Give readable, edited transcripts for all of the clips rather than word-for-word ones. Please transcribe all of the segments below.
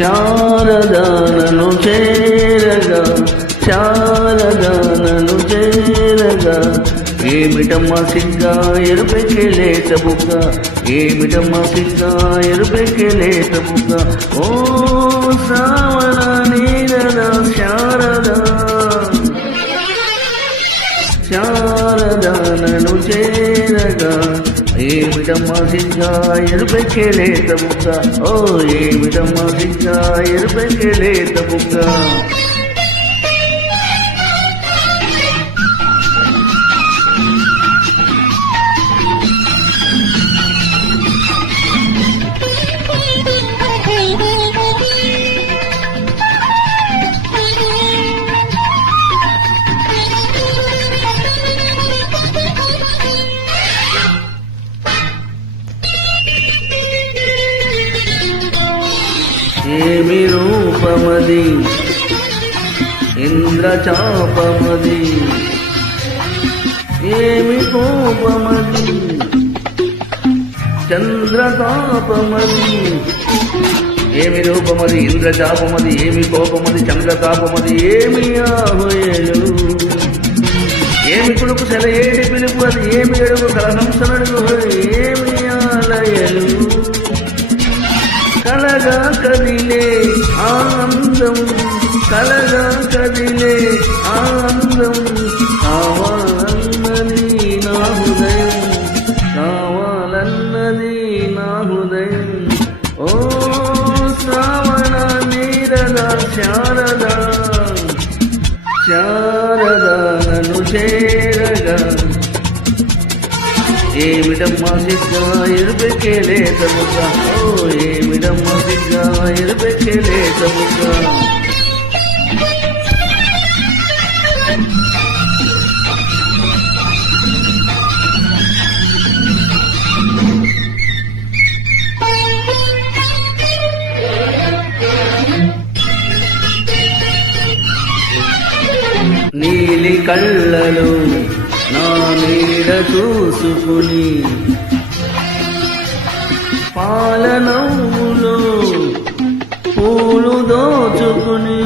శారదానను చేరగా శారదానను చేరగా ఏమిటమ్మ సిగ్గా ఎరుపెక్కెలేత బుగ్గ ఏమిటమ్మ సిగ్గా ఎరుపెక్కెలేత బుగ్గ ఓ శ్రావణ నీరద శారదా శారదానను చేరగా ఏమిటమ్మ సిగ్గా ఎరుపెక్కెలేత బుగ్గ ఓ ఏమిటమ్మ సిగ్గా ఎరుపెక్కెలేత బుగ్గ ఏమి రూపమది ఇంద్రచాపమది ఏమి కోపమది చంద్రతాపమది ఏమి రూపమది ఇంద్రచాపమది ఏమి కోపమది చంద్రతాపమది ఏమి ఆహోయలు ఏమి కుడుకు సెలయేటి పిలుపు అది ఏమి అడుగు కలహంసనడుగు ఏమి ఆలయలు కలగా కదిలే ఆనందం కలగా కదిలే ఆనందం కావాలన్నది నా హృదయం కావాలన్నది నా హృదయం ఓ శ్రావణ నీరద శారదా శారదానను చేరగా ఏమిటమ్మ సిగ్గా ఎరుపెక్కెలేత బుగ్గ ఓ ఏమిటమ్మ సిగ్గా ఎరుపెక్కెలేత బుగ్గ నీలి కళ్ళలు నా నీడ చూసుకుని పాలనవ్వులో పూలు దోచుకుని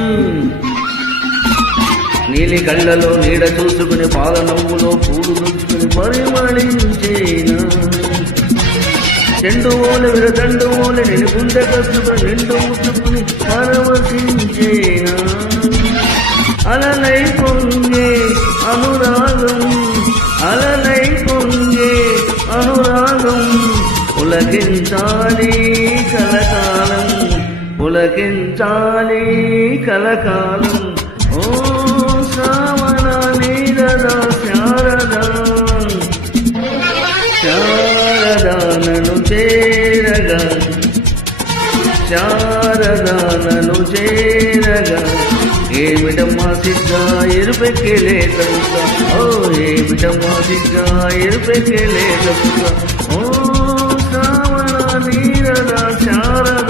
నీలి కళ్ళలో నీడ చూసుకుని పాలనవ్వులో పూలు దోచుకుని పరిమళించేనా చెండు ఓలు విరదండు ఓలు నేను గుండె కసుకుని నిండు ముట్టుకుని పరవశించేనా అలలై పొంగే అనురాగం అలలై పొంగే అనురాగం పులకించాలి కలకాలం పులకించాలి కలకాలం ఓ శ్రావణ నీరద శారదా శారదానను చేరగా శారదానను చేరగా ఏమిటమ్మ సిగ్గా ఎరుపెక్కెలేత బుగ్గ ఓ ఏమిటమ్మ సిగ్గా ఎరుపెక్కెలేత బుగ్గ ఓ శ్రావణ నీరద శారద